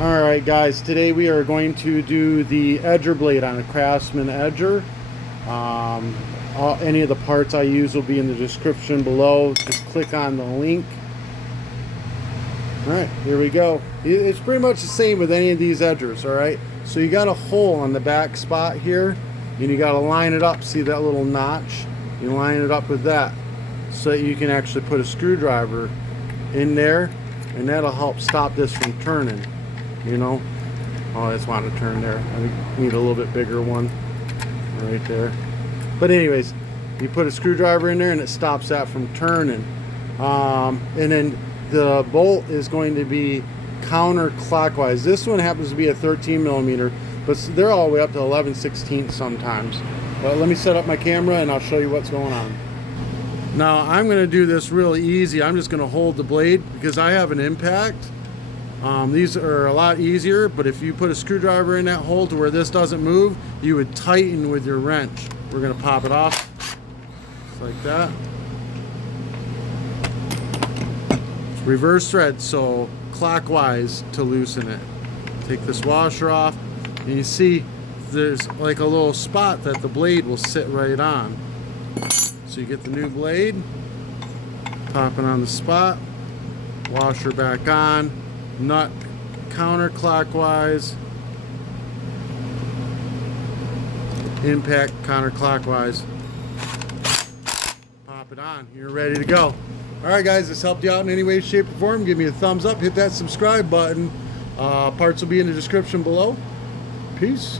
Alright guys, today we are going to do the edger blade on a Craftsman edger. Any of the parts I use will be in the description below. Just click on the link. Alright, here we go. It's pretty much the same with any of these edgers, alright? So you got a hole on the back spot here, and you got to line it up. See that little notch? You line it up with that so that you can actually put a screwdriver in there, and that'll help stop this from turning. You know, oh, I just want to turn there. I need a little bit bigger one right there. But anyways, you put a screwdriver in there and it stops that from turning. And then the bolt is going to be counterclockwise. This one happens to be a 13 millimeter, but they're all the way up to 11/16 sometimes. But let me set up my camera and I'll show you what's going on. Now I'm going to do this really easy. I'm just going to hold the blade because I have an impact. These are a lot easier, but if you put a screwdriver in that hole to where this doesn't move, you would tighten with your wrench. We're going to pop it off just like that. It's reverse thread, so clockwise to loosen it. Take this washer off, and you see there's like a little spot that the blade will sit right on. So you get the new blade, pop it on the spot, washer back on, nut counterclockwise, impact counterclockwise, pop it on, you're ready to go. Alright guys, this helped you out in any way, shape, or form. Give me a thumbs up, hit that subscribe button. Parts will be in the description below. Peace.